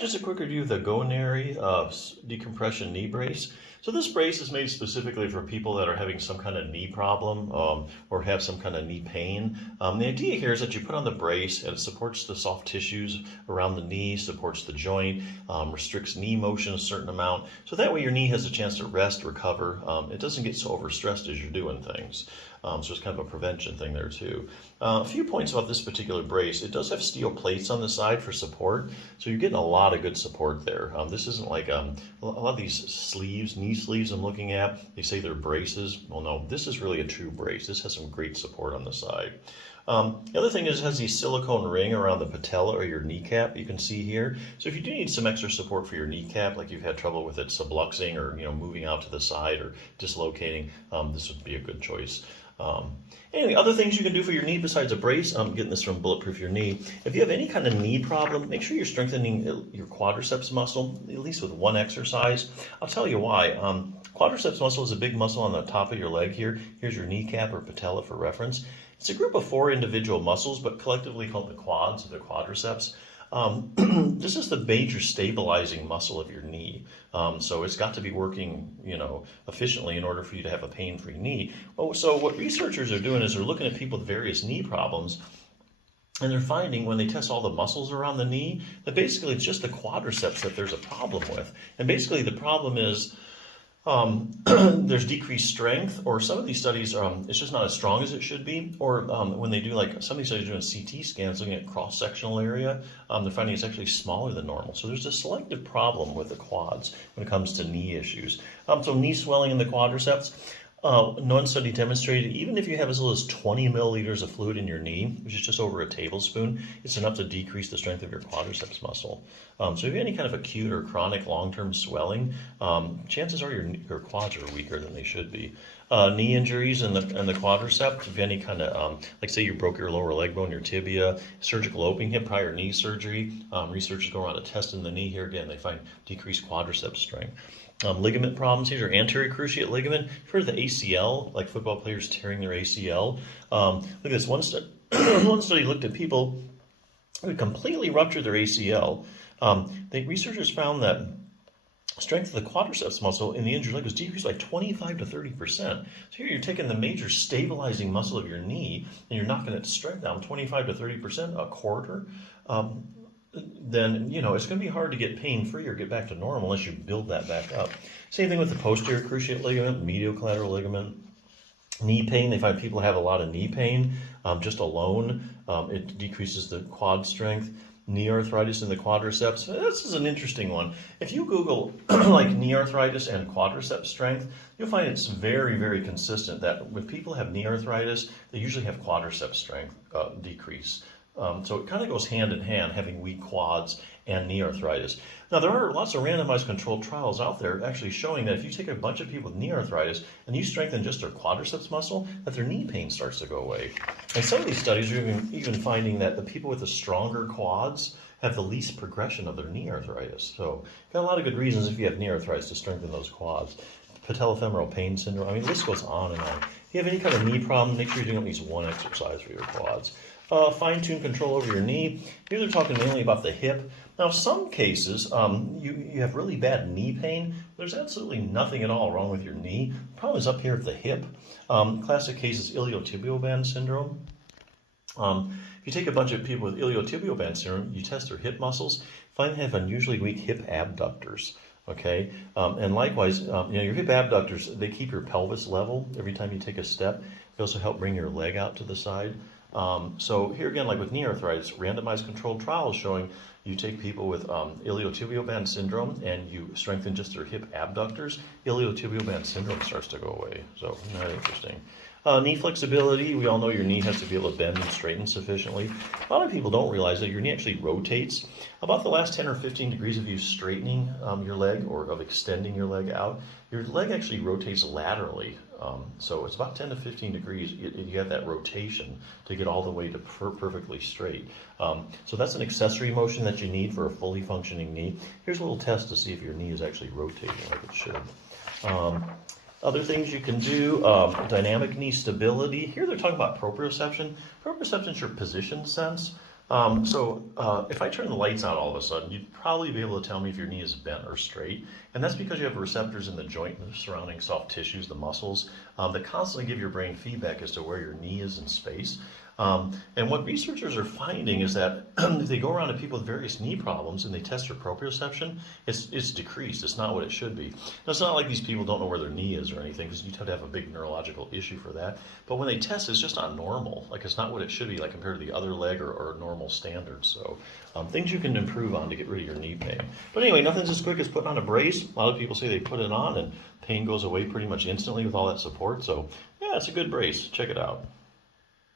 just a quick review of the Gonairey decompression knee brace. So this brace is made specifically for people that are having some kind of knee problem or have some kind of knee pain. The idea here is that you put on the brace and it supports the soft tissues around the knee, supports the joint, restricts knee motion a certain amount. So that way your knee has a chance to rest, recover. It doesn't get so overstressed as you're doing things. So it's kind of a prevention thing there too. A few points about this particular brace. It does have steel plates on the side for support, so you're getting a lot of good support there. This isn't like a lot of these sleeves, knee sleeves I'm looking at, they say they're braces. Well, no, this is really a true brace. This has some great support on the side. The other thing is it has the silicone ring around the patella or your kneecap, you can see here. So if you do need some extra support for your kneecap, like you've had trouble with it subluxing or moving out to the side or dislocating, this would be a good choice. Anyway, other things you can do for your knee besides a brace, I'm getting this from Bulletproof Your Knee. If you have any kind of knee problem, make sure you're strengthening your quadriceps muscle, at least with one exercise. I'll tell you why. Quadriceps muscle is a big muscle on the top of your leg here. Here's your kneecap or patella for reference. It's a group of 4 individual muscles, but collectively called the quads or the quadriceps. This is the major stabilizing muscle of your knee. So it's got to be working, efficiently in order for you to have a pain-free knee. So what researchers are doing is they're looking at people with various knee problems, and they're finding when they test all the muscles around the knee, that basically it's just the quadriceps that there's a problem with. And basically the problem is there's decreased strength, or some of these studies, it's just not as strong as it should be, or when they do, like some of these studies doing CT scans looking at cross-sectional area, they're finding it's actually smaller than normal. So there's a selective problem with the quads when it comes to knee issues. So knee swelling in the quadriceps, one study demonstrated even if you have as little as 20 milliliters of fluid in your knee, which is just over a tablespoon, it's enough to decrease the strength of your quadriceps muscle. So if you have any kind of acute or chronic long-term swelling, chances are your quads are weaker than they should be. Knee injuries and the quadriceps, if you have any kind of, like say you broke your lower leg bone, your tibia, surgical opening hip, prior knee surgery, researchers go around testing the knee here. Again, they find decreased quadriceps strength. Ligament problems, these are anterior cruciate ligament. You've heard of the ACL, like football players tearing their ACL. Look at this, one study looked at people who completely ruptured their ACL. Researchers found that strength of the quadriceps muscle in the injured leg was decreased by 25 to 30%. So here you're taking the major stabilizing muscle of your knee and you're knocking its strength down 25 to 30%, a quarter. Then it's going to be hard to get pain-free or get back to normal unless you build that back up. Same thing with the posterior cruciate ligament, medial collateral ligament. Knee pain, they find people have a lot of knee pain just alone. It decreases the quad strength. Knee arthritis in the quadriceps. This is an interesting one. If you Google like knee arthritis and quadricep strength, you'll find it's very, very consistent that when people have knee arthritis, they usually have quadricep strength decrease. So it kind of goes hand in hand, having weak quads and knee arthritis. Now, there are lots of randomized controlled trials out there actually showing that if you take a bunch of people with knee arthritis and you strengthen just their quadriceps muscle, that their knee pain starts to go away. And some of these studies are even finding that the people with the stronger quads have the least progression of their knee arthritis. So, got a lot of good reasons if you have knee arthritis to strengthen those quads. Patellofemoral pain syndrome, I mean, the list goes on and on. If you have any kind of knee problem, make sure you're doing at least one exercise for your quads. Fine-tune control over your knee. Here they're talking mainly about the hip. Now, some cases, you have really bad knee pain. There's absolutely nothing at all wrong with your knee. The problem is up here at the hip. Classic case is iliotibial band syndrome. If you take a bunch of people with iliotibial band syndrome, you test their hip muscles, find they have unusually weak hip abductors. Okay, and likewise, your hip abductors, they keep your pelvis level every time you take a step. They also help bring your leg out to the side. So here again, like with knee arthritis, randomized controlled trials showing you take people with iliotibial band syndrome and you strengthen just their hip abductors, iliotibial band syndrome starts to go away. So not interesting. Knee flexibility, we all know your knee has to be able to bend and straighten sufficiently. A lot of people don't realize that your knee actually rotates. About the last 10 or 15 degrees of you straightening your leg or of extending your leg out, your leg actually rotates laterally. So it's about 10 to 15 degrees. You have that rotation to get all the way to perfectly straight. So that's an accessory motion that you need for a fully functioning knee. Here's a little test to see if your knee is actually rotating like it should. Other things you can do, dynamic knee stability. Here they're talking about proprioception. Proprioception is your position sense. If I turn the lights on all of a sudden, you'd probably be able to tell me if your knee is bent or straight. And that's because you have receptors in the joint and the surrounding soft tissues, the muscles, that constantly give your brain feedback as to where your knee is in space. And what researchers are finding is that if they go around to people with various knee problems and they test their proprioception, it's decreased. It's not what it should be. Now, it's not like these people don't know where their knee is or anything, because you tend to have a big neurological issue for that. But when they test, it's just not normal. Like, it's not what it should be, like compared to the other leg or normal standards. So things you can improve on to get rid of your knee pain. But anyway, nothing's as quick as putting on a brace. A lot of people say they put it on and pain goes away pretty much instantly with all that support. So yeah, it's a good brace. Check it out.